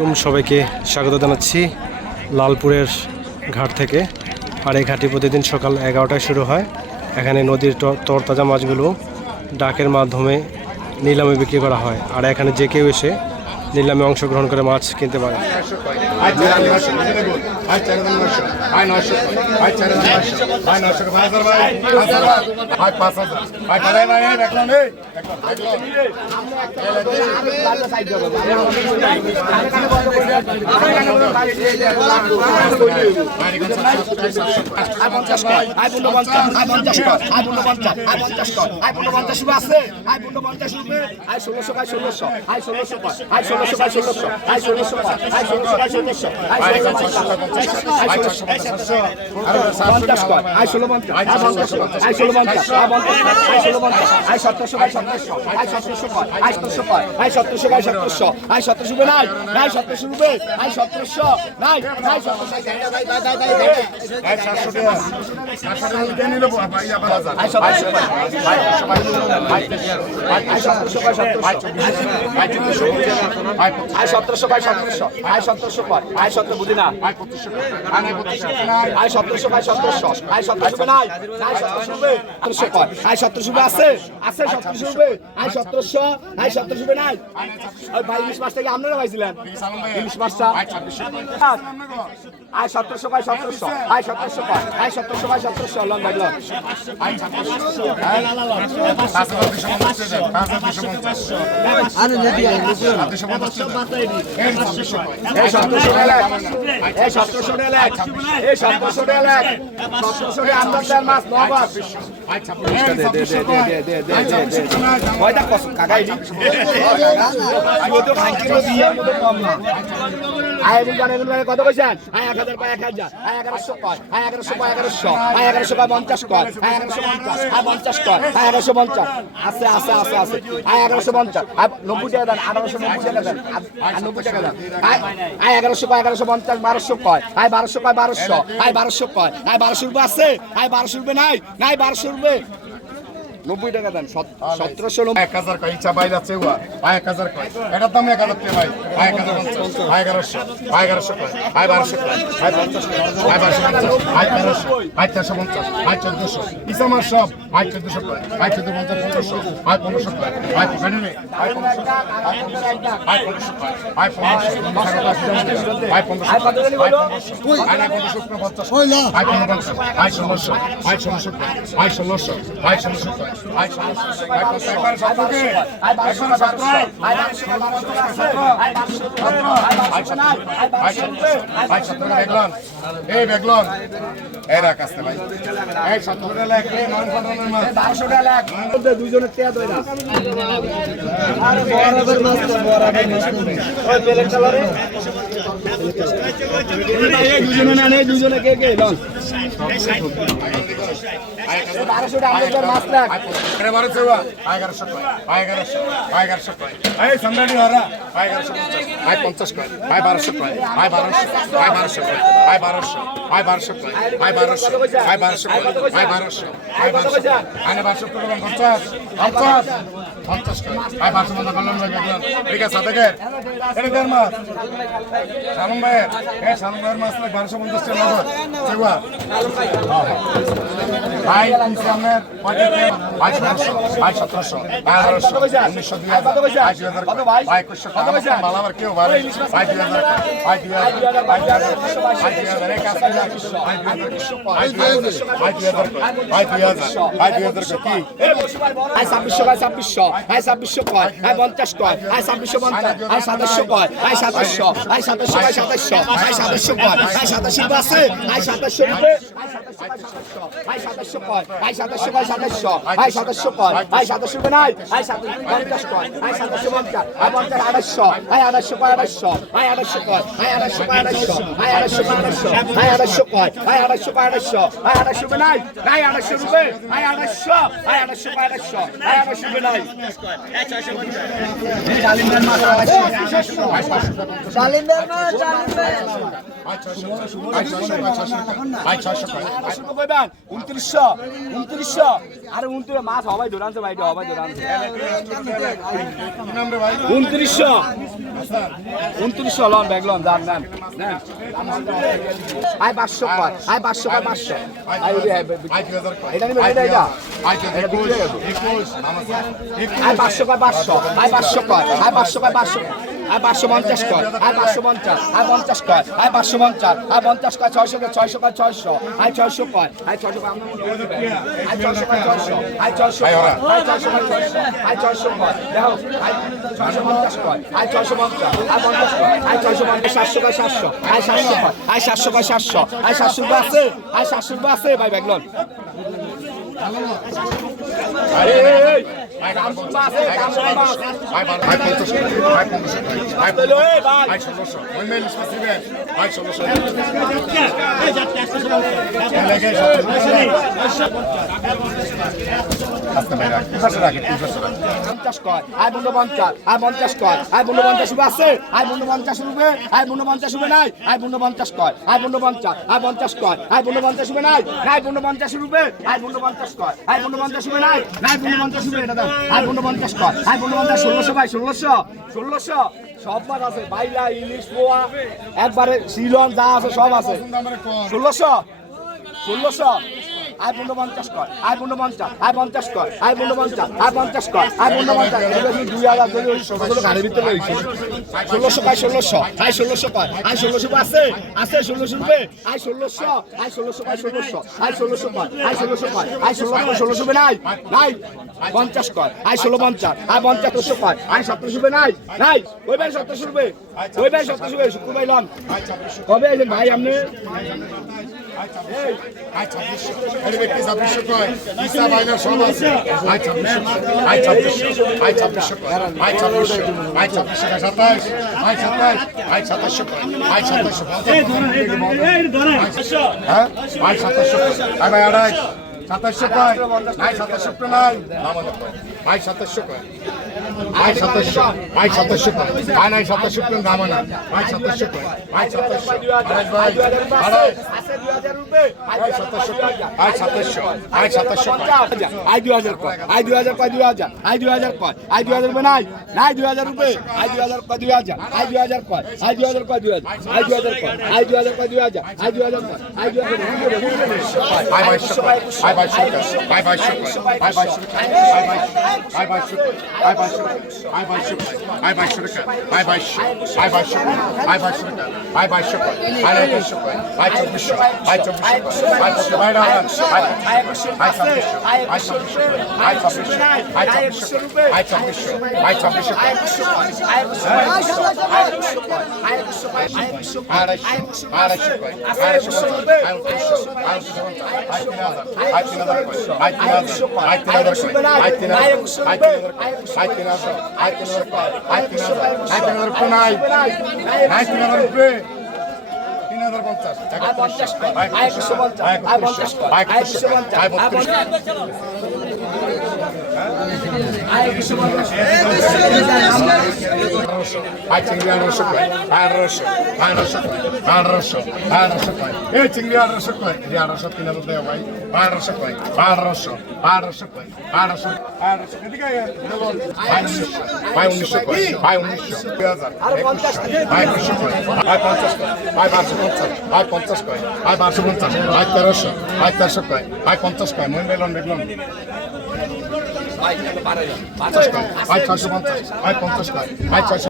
আলাইকুম, সবাইকে স্বাগত জানাচ্ছি লালপুরের ঘাট থেকে। আর এই ঘাটটি প্রতিদিন সকাল 11টায় শুরু হয়। এখানে নদীর তরতাজা মাছগুলো ডাকের মাধ্যমে নিলামে বিক্রি করা হয়। আর এখানে যে কেউ এসে নিলামে অংশগ্রহণ করে মাছ কিনতে পারে। আপনারা পাইছিলেন ইলিশ মাছটা 1700 লং লাগলো কত কইছেন? 1000 পায় 1000, 1100 কয়, 1100 পায় 1100, 1100 পায় 50 কয়, 1150, 50 কয়, 1150 আছে আছে আছে আছে, 1150, 90 টাকা দেন, 1890 টাকা দেন, 90 টাকা দেন, 1100 কয় 1150, 1200 কয়, 1200 কয় 1200, 1200 কয়, 1200 রুপে আছে, 1200 রুপে নাই, 1200 রুপে 90 টাকা দেন, 1700 1000 কয় ইচ্ছা বাইরে আছে ওয়া 1000 কয় এটার দাম 1000 টাকা ভাই 1050 1100 1100 কয় 1200 কয় 50 কয় 1250 1350 1450 ইসামার সব 1400 কয় 1450 1500 কয় 1500 দুজনে কে কে ঠিক আছে মাছ সালম ভাইয়ের মাছ 1250 টাকা ভাই আপনার ভাই 1700 1900 ভাই 2100 ভালো আবার কেউ ভাই 2000 ভাই 2000 ভাই 2000 এক আছে ভাই 2000 কি আই 2600 ভাই 2600 কয় আই 50 কয় আই 2650 আই 2700 কয় আই 2700 আই 2700 ভাই 2700 আই 2700 কয় আই 2700 আছে আই 2700 রুপে আই 2700 কয় আই 2700 কয় 2700 আই 2700 কয় আই 2700 রুপে নাই আই 750 কয় আই 750 আই 50 2800 আই 2800 কয় 2800 আই 2800 কয় আই 2800 কয় 2800 আই 2800 কয় 2800 আই 2800 কয় আই 2800 কয় 2800 আই 2800 রুপে নাই আই 2800 রুপে আই 2800 আই 2800 কয় 2800 আই 2800 রুপে নাই ডালিমের মাছ 2800 ডালিমের মাছ আরে 29 মাছ হবাই ধরানছে ভাই হবাই ধরানছে 2900 2900 লন ব্যাগ লন দাম নেন নেন আয় 500 কয় আয় 500 কয় 500 আয় এটা নিবে এটা এটা এটা বিক্রি হয়ে গেল আয় 500 কয় 500 আয় 500 কয় আয় 500 কয় 500 আয় 550 কয় আয় 550 আয় 50 কয় আয় 550 আয় 50 কয় 600 কয় 600 কয় 600 আয় 600 কয় আয় 600 কয় আয় 600 কয় 600 আয় 600 কয় আয় 600 কয় 600 আয় 600 কয় দেখো আয় 650 কয় আয় 650 আয় 50 কয় আয় 650 700 কয় 700 আয় 700 কয় আয় 700 কয় 700 আয় 700 রুপয়ে আছে আয় 700 রুপয়ে আছে ভাই ব্যাগলন আরে এই দাম কত আছে দাম কত ভাই 50 ভাই 50 ভাই বলো এই ভাই 1600 ওই মেল স্পেসিফিক ভাই 1600 আস্তে ভাই রাখ 200 রাখ 50 কয় আয় 50 আয় 50 কয় আয় 50 রুপয়ে আছে আয় 50 রুপয়ে আয় 50 রুপয়ে নাই আয় 50 কয় আয় 50 আয় 50 কয় আয় 50 রুপয়ে নাই নাই 50 রুপয়ে আয় 50 কয় আয় 50 রুপয়ে নাই নাই 50 রুপয়ে এটা দাও আয় 50 কয় আয় 50 1600 ভাই 1600 সব মাছ আছে বাইলা ইলিশ পোয়া একবারে শিলন যা আছে সব আছে 1600 আয় 50 কয় আয় 50 আয় 50 কয় আয় 50 আয় 50 কয় আয় 50 এটা 2000 করে ওই ছোটগুলো গাড়ির ভিতরে রইছে 1600 কয় 1600 আয় 1600 কয় আয় 1600 আছে আছে 1600 রুপয়ে আয় 1600 আয় 1600 কয় 1600 আয় 1600 কয় আয় 1600 কয় আয় 1600 রুপয়ে নাই নাই 50 কয় আয় 1650 আয় 50 কয় আয় 1700 রুপয়ে নাই নাই ওই ভাই 1700 রুপয়ে ওই ভাই 1700 রুপয়ে শুক্র ভাই লন কবে আছেন ভাই আপনি আই 2600 এর ব্যক্তি 2600 কয় ইসা বাইনা সব আছে I 2600 I 2600 I 2600 I 2600 I 2600 27 I 27 I 2700 I 2700 হ্যাঁ আই 2700 আই ভাই আড়াই 2700 কয় নাই 2700 নাই নামানো কয় আই 2700 কয় আই 2700 আই 2700 কয় আই নাই 2700 নামানা আই 2700 কয় আই 2700 আই ভাই আড়াই আছে 2000 রুপয়ে আই 2700 আই 2700 আই 2700 আই 2000 কয় আই 2000 কয় 2000 আই 2000 কয় আই 2000 রুপয়ে নাই নাই 2000 রুপয়ে আই 2000 কয় 2000 আই 2000 কয় আই 2000 কয় 2000 আই 2000 কয় আই 2000 কয় 2000 আই 2000 কয় I 2000 I 2200 I 2200 I 2200 I 2200 I 2200 I 2200 I 2200 I 2200 I 2200 I 2200 I 2200 I 2200 I 2200 I 2400 I 2400 I 2400 I 2400 I 2400 I 2400 I 2400 I 2400 I চিংড়ি 1800 কয় 1800 3000 দেয় ভাই 1800 কয় 1800 1800 কয় 1800 1800 এদিকে ভাই 1900 কয় ভাই 1900 2000 আর 50 ভাই 1900 কয় ভাই 50 কয় ভাই 1250 ভাই 50 কয় ভাই 1250 ভাই 1300 ভাই 1300 কয় ভাই 50 কয় মন মেলন দেখলাম ভাই 12 50 কয় ভাই 650 ভাই 50 কয় ভাই 600